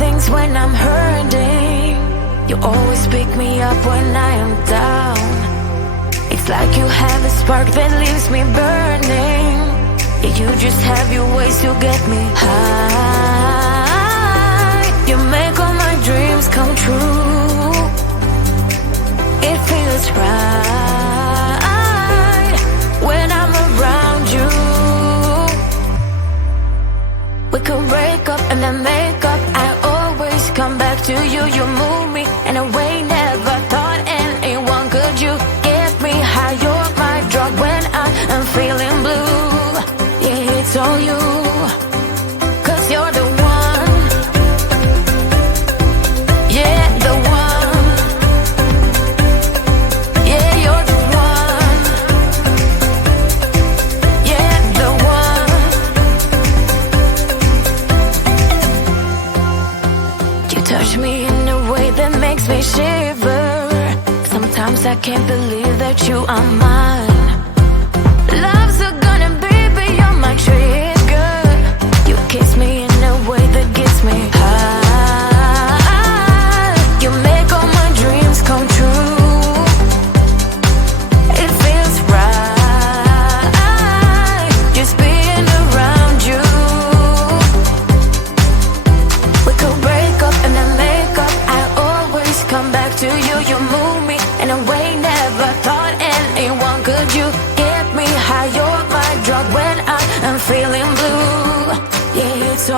things when I'm hurting. You always pick me up when I am down. It's like you have a spark that leaves me burning. Yeah, you just have your ways to get me high. You make all my dreams come true. It feels right when I'm around you. We could break up and then make up. I always come back to you. You move me in a way never thought anyone could. You get me high. You're my drug when I am feeling blue. Yeah, it's all you, 'cause you're the one. Yeah, the one. Yeah, you're the one. Yeah, the one. You touch me in a way that makes me shiver. Sometimes I can't believe that you are mine. Love's gonna be beyond my trigger. You kiss me in a way that gets me high. You make all my dreams come true. It feels right just being around you. We could break up and then make up. I always come back to you. You move me in a way never thought anyone could. You get me high. You're my drug when I am feeling blue. Yeah, it's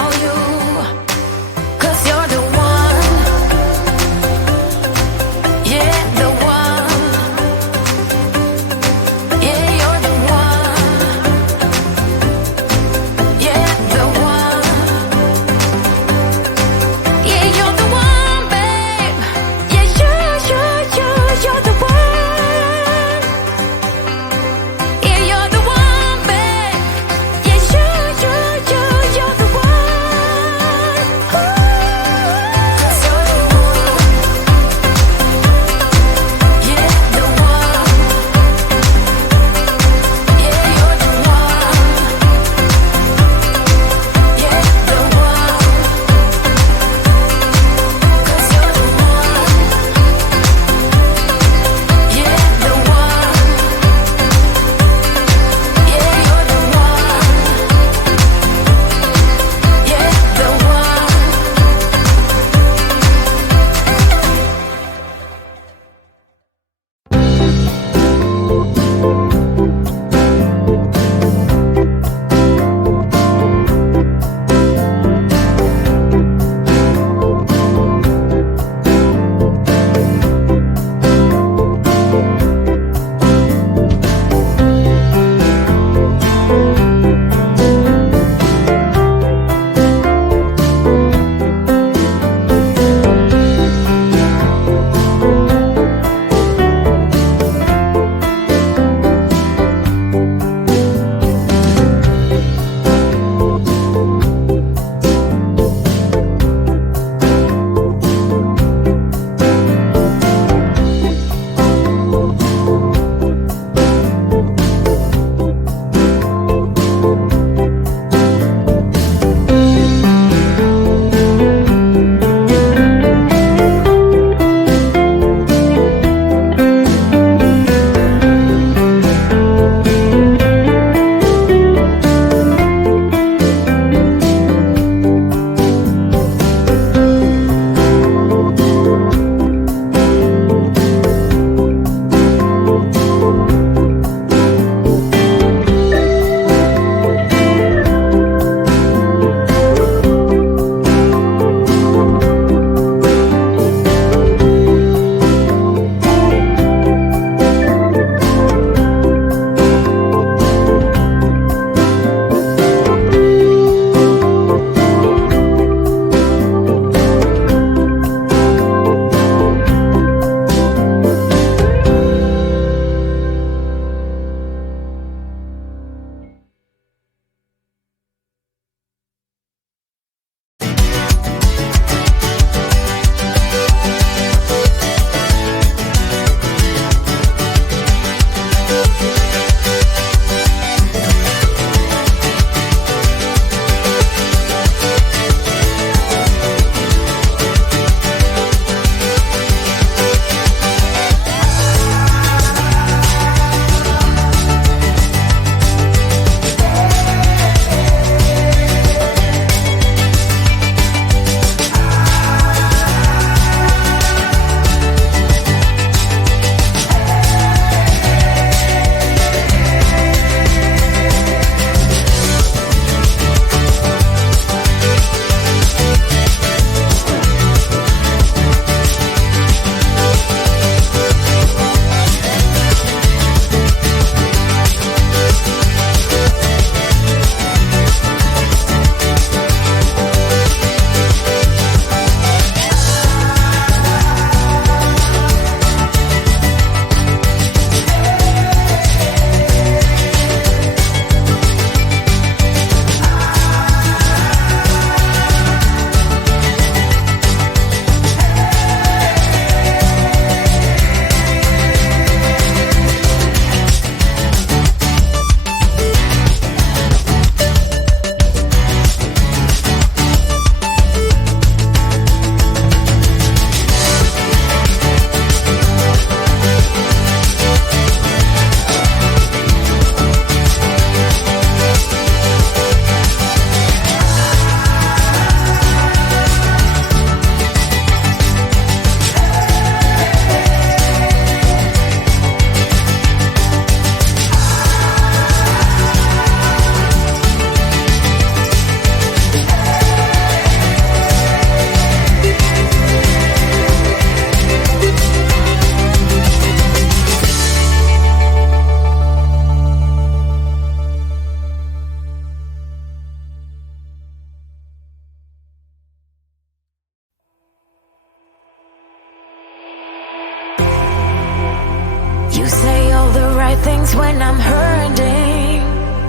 You say all the right things when I'm hurting.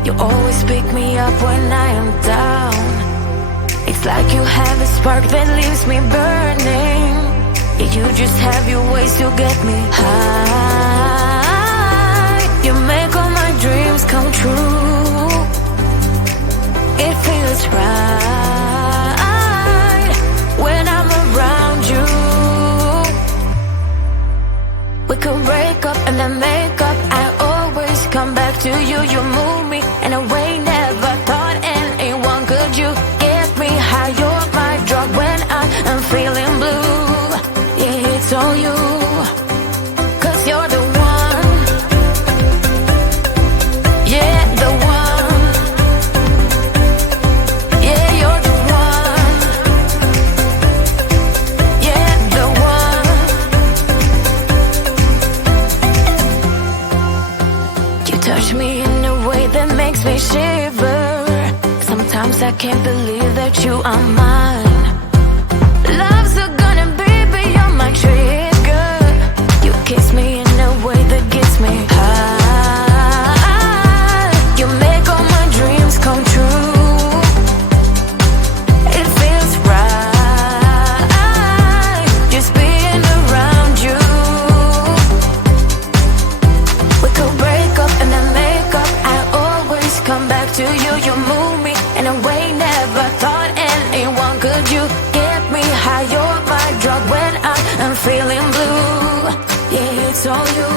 You always pick me up when I am down. It's like you have a spark that leaves me burning. Yeah, you just have your ways to get me high. You make all my dreams come true. It feels right when I'm around you. We could break up and then make up. I always come back to you. You move me in a way never thought anyone could. You get me high. You're my drug when I am feeling blue. Yeah, it's all you. 'Cause you're the one. Yeah, the one. Yeah, you're the one. Yeah, the one. You touch me in a way that makes me shiver. Sometimes I can't believe that you are mine. Love's gonna be beyond my trigger. You kiss me in a way that gets me high. You make all my dreams come true. It feels right just being around you. We could break up and then make up. I always come back to you. You move me in a way never thought anyone could. You get me high. You're my drug when I am feeling blue. Yeah, it's all you.